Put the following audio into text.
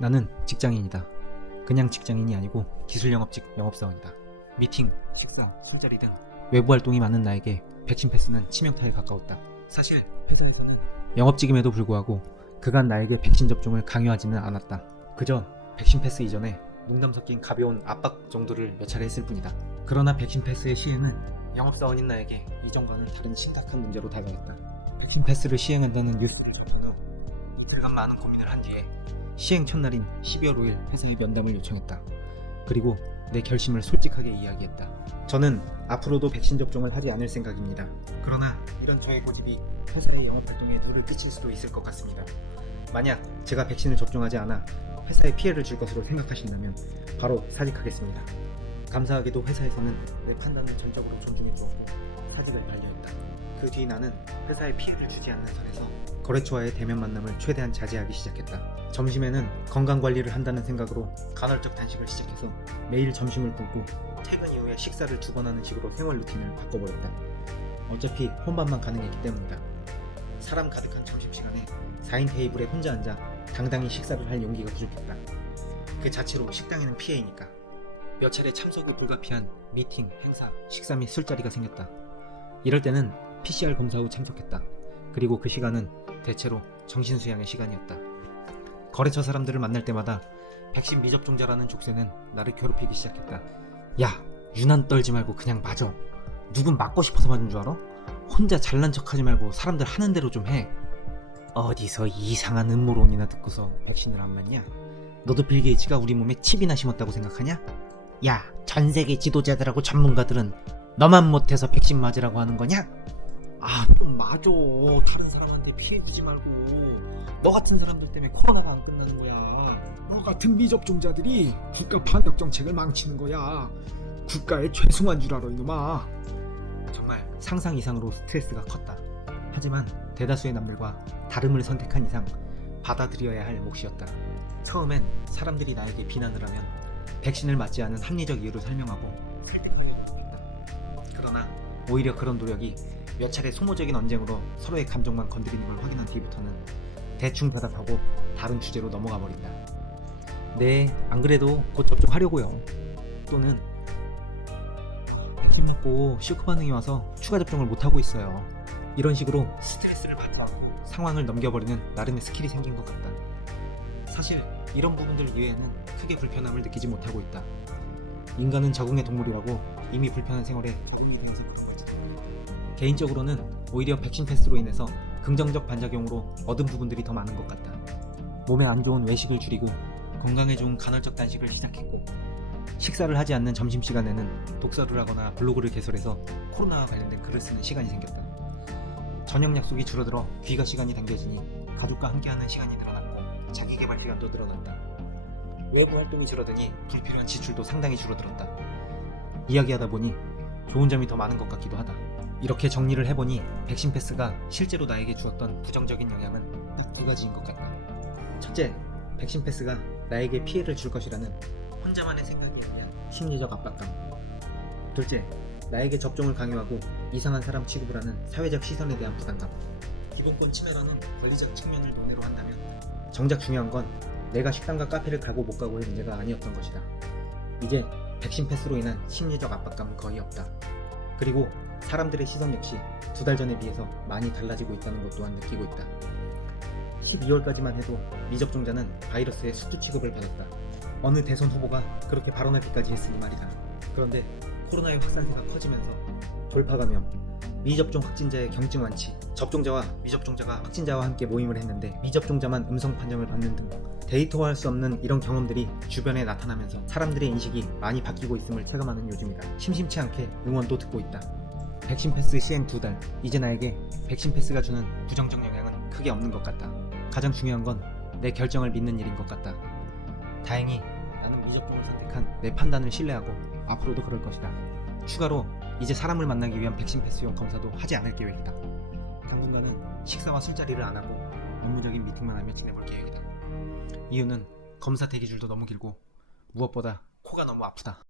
나는 직장인이다. 그냥 직장인이 아니고 기술 영업직 영업사원이다. 미팅, 식사, 술자리 등 외부 활동이 많은 나에게 백신 패스는 치명타에 가까웠다. 사실 회사에서는 영업직임에도 불구하고 그간 나에게 백신 접종을 강요하지는 않았다. 그저 백신 패스 이전에 농담 섞인 가벼운 압박 정도를 몇 차례 했을 뿐이다. 그러나 백신 패스의 시행은 영업사원인 나에게 이전과는 다른 심각한 문제로 다가왔다. 백신 패스를 시행한다는 뉴스를 접한 후 그간 많은 고민을 한 뒤에 시행 첫날인 12월 5일 회사에 면담을 요청했다. 그리고 내 결심을 솔직하게 이야기했다. 저는 앞으로도 백신 접종을 하지 않을 생각입니다. 그러나 이런 저의 고집이 회사의 영업활동에 누를 끼칠 수도 있을 것 같습니다. 만약 제가 백신을 접종하지 않아 회사에 피해를 줄 것으로 생각하신다면 바로 사직하겠습니다. 감사하게도 회사에서는 내 판단을 전적으로 존중해줘 사직을 반려했다. 그 뒤 나는 회사에 피해를 주지 않는 선에서 거래처와의 대면 만남을 최대한 자제하기 시작했다. 점심에는 건강관리를 한다는 생각으로 간헐적 단식을 시작해서 매일 점심을 굶고 퇴근 이후에 식사를 2번 하는 식으로 생활 루틴을 바꿔버렸다. 어차피 혼밥만 가능했기 때문이다. 사람 가득한 점심시간에 4인 테이블에 혼자 앉아 당당히 식사를 할 용기가 부족했다. 그 자체로 식당에는 피해이니까. 몇 차례 참석을 불가피한 미팅, 행사, 식사 및 술자리가 생겼다. 이럴 때는 PCR 검사 후 참석했다. 그리고 그 시간은 대체로 정신수양의 시간이었다. 거래처 사람들을 만날 때마다 백신 미접종자라는 족쇄는 나를 괴롭히기 시작했다. 야, 유난 떨지 말고 그냥 맞어. 누군 맞고 싶어서 맞은 줄 알아? 혼자 잘난 척하지 말고 사람들 하는 대로 좀 해. 어디서 이상한 음모론이나 듣고서 백신을 안 맞냐? 너도 빌 게이츠가 우리 몸에 칩이나 심었다고 생각하냐? 야, 전 세계 지도자들하고 전문가들은 너만 못해서 백신 맞으라고 하는 거냐? 아, 좀 맞아. 다른 사람한테 피해 주지 말고. 너 같은 사람들 때문에 코로나가 안 끝나는 거야. 너 같은 미접종자들이 국가 반역 정책을 망치는 거야. 국가의 죄송한 줄 알아 이놈아. 정말 상상 이상으로 스트레스가 컸다. 하지만 대다수의 남들과 다름을 선택한 이상 받아들여야 할 몫이었다. 처음엔 사람들이 나에게 비난을 하면 백신을 맞지 않은 합리적 이유를 설명하고 그러나 오히려 그런 노력이 몇 차례 소모적인 언쟁으로 서로의 감정만 건드리는 걸 확인한 뒤부터는 대충 대답하고 다른 주제로 넘어가 버린다. 네, 안 그래도 곧 접종하려고요. 또는 백신 맞고 쇼크 반응이 와서 추가 접종을 못하고 있어요. 이런 식으로 스트레스를 받아 상황을 넘겨버리는 나름의 스킬이 생긴 것 같다. 사실 이런 부분들 이외에는 크게 불편함을 느끼지 못하고 있다. 인간은 적응의 동물이라고 이미 불편한 생활에 개인적으로는 오히려 백신 패스로 인해서 긍정적 반작용으로 얻은 부분들이 더 많은 것 같다. 몸에 안 좋은 외식을 줄이고 건강에 좋은 간헐적 단식을 시작했고 식사를 하지 않는 점심시간에는 독서를 하거나 블로그를 개설해서 코로나와 관련된 글을 쓰는 시간이 생겼다. 저녁 약속이 줄어들어 귀가 시간이 당겨지니 가족과 함께하는 시간이 늘어났고 자기개발 시간도 늘어났다. 외부 활동이 줄어드니 불필요한 지출도 상당히 줄어들었다. 이야기하다 보니 좋은 점이 더 많은 것 같기도 하다. 이렇게 정리를 해보니 백신 패스가 실제로 나에게 주었던 부정적인 영향은 딱 2가지인 것 같다. 첫째, 백신 패스가 나에게 피해를 줄 것이라는 혼자만의 생각에 의한 심리적 압박감. 둘째, 나에게 접종을 강요하고 이상한 사람 취급을 하는 사회적 시선에 대한 부담감. 기본권 침해라는 권리적 측면을 논의로 한다면 정작 중요한 건 내가 식당과 카페를 가고 못 가고의 문제가 아니었던 것이다. 이제 백신 패스로 인한 심리적 압박감은 거의 없다. 그리고 사람들의 시선 역시 2달 전에 비해서 많이 달라지고 있다는 것 또한 느끼고 있다. 12월까지만 해도 미접종자는 바이러스의 수두 취급을 받았다. 어느 대선 후보가 그렇게 발언하기까지 했으니 말이다. 그런데 코로나의 확산세가 커지면서 돌파 감염, 미접종 확진자의 경증 완치, 접종자와 미접종자가 확진자와 함께 모임을 했는데 미접종자만 음성 판정을 받는 등 데이터화할 수 없는 이런 경험들이 주변에 나타나면서 사람들의 인식이 많이 바뀌고 있음을 체감하는 요즘이다. 심심치 않게 응원도 듣고 있다. 백신 패스 시행 2달, 이제 나에게 백신 패스가 주는 부정적 영향은 크게 없는 것 같다. 가장 중요한 건 내 결정을 믿는 일인 것 같다. 다행히 나는 미접종을 선택한 내 판단을 신뢰하고 앞으로도 그럴 것이다. 추가로 이제 사람을 만나기 위한 백신 패스용 검사도 하지 않을 계획이다. 당분간은 식사와 술자리를 안 하고 업무적인 미팅만 하며 지내볼 계획이다. 이유는 검사 대기줄도 너무 길고 무엇보다 코가 너무 아프다.